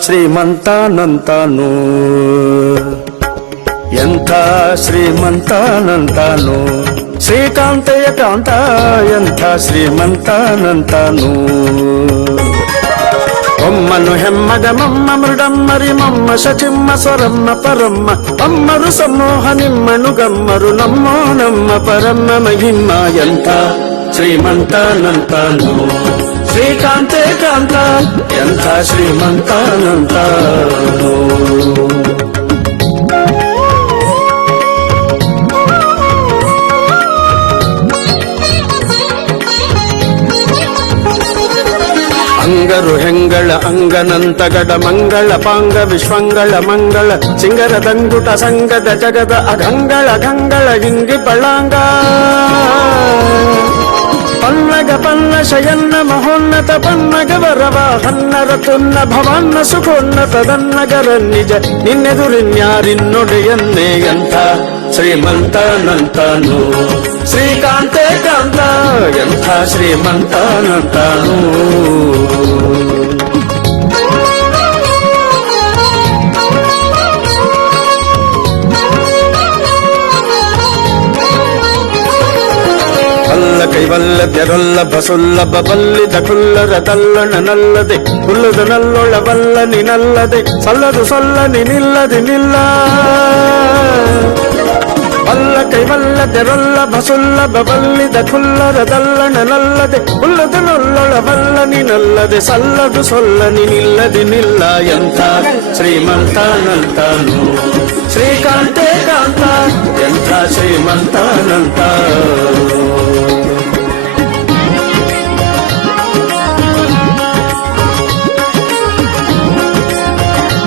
ಶ್ರೀಮಂತಾನಂತಾನು ಎಂಥ ಶ್ರೀಮಂತಾನಂತಾನು ಶ್ರೀಕಾಂತೆಯ ಕಾಂತ ಎಂಥ ಶ್ರೀಮಂತಾನಂತಾನು ಒಮ್ಮನು ಹೆಮ್ಮಗ ಮಮ್ಮ ಮೃಡಮ್ಮರಿ ಮಮ್ಮ ಶಚಿಮ್ಮ ಸ್ವರಮ್ಮ ಪರಮ್ಮ ಅಮ್ಮರು ಸಮೂಹ ನಿಮ್ಮನು ಗಮ್ಮರು ನಮ್ಮೋ ನಮ್ಮ ಪರಮ್ಮ ಮಹಿಮ್ಮ ಎಂಥ ಶ್ರೀಮಂತಾನಂತಾನು ಶ್ರೀಕಾಂತೆ ಕಾಂತ ಎಂಥ ಶ್ರೀಮಂತಾನಂತಾನು ಅಂಗರು ಹೆಂಗಳ ಅಂಗನಂತಗಡ ಮಂಗಳ ಪಾಂಗ ವಿಶ್ವಂಗಳ ಮಂಗಳ ಸಿಂಗರ ದಂಗುಟ ಸಂಗದ ಜಗದ ಅಗಂಗಳ ಗಂಗಳ ಹಿಂಗಿ ಪಳಾಂಗ ಪನ್ನಗ ಪನ್ನ ಶಯನ್ನ ಮಹೋನ್ನತ ಪನ್ನಗ ವರವ ಹನ್ನರ ತುನ್ನ ಭವನ್ನ ಸುಖೋನ್ನತದನ್ನಗರ ನಿಜ ನಿನ್ನೆದುರಿನ್ಯಾರಿನ್ನೊಡೆಯನ್ನೇ ಎಂಥ ಶ್ರೀಮಂತಾನಂತಾನು ಶ್ರೀಕಾಂತೆ ಕಾಂತ ಎಂಥ ಶ್ರೀಮಂತಾನಂತಾನು ಕೈವಲ್ಲದ್ಯರೊಲ್ಲ ಬಸುಲ್ಲಭ ಬಲ್ಲಿದ ಕುಲ್ಲರ ತಲ್ಲಣ ನಲ್ಲದೆ ಹುಲ್ಲದ ನಲ್ಲೊಳ ಬಲ್ಲ ನಿನಲ್ಲದೆ ಸಲ್ಲದು ಸೊಲ್ಲ ನಿಲ್ಲದೆ ನಿಲ್ಲ ಬಲ್ಲ ಕೈವಲ್ಲದ್ಯರೊಲ್ಲ ಬಸುಲ್ಲಭ ಬಲ್ಲಿದ ಕುಲ್ಲರ ತಲ್ಲಣ ನಲ್ಲದೆ ಹುಲ್ಲದ ನಲ್ಲೊಳ ಬಲ್ಲ ನಿನಲ್ಲದೆ ಸಲ್ಲದು ಸೊಲ್ಲ ನಿಲ್ಲದೆ ನಿಲ್ಲ ಎಂಥ ಶ್ರೀಮಂತಾನಂತಾನು ಶ್ರೀಕಾಂತೆ ಕಾಂತ ಎಂಥ ಶ್ರೀಮಂತಾನಂತಾನು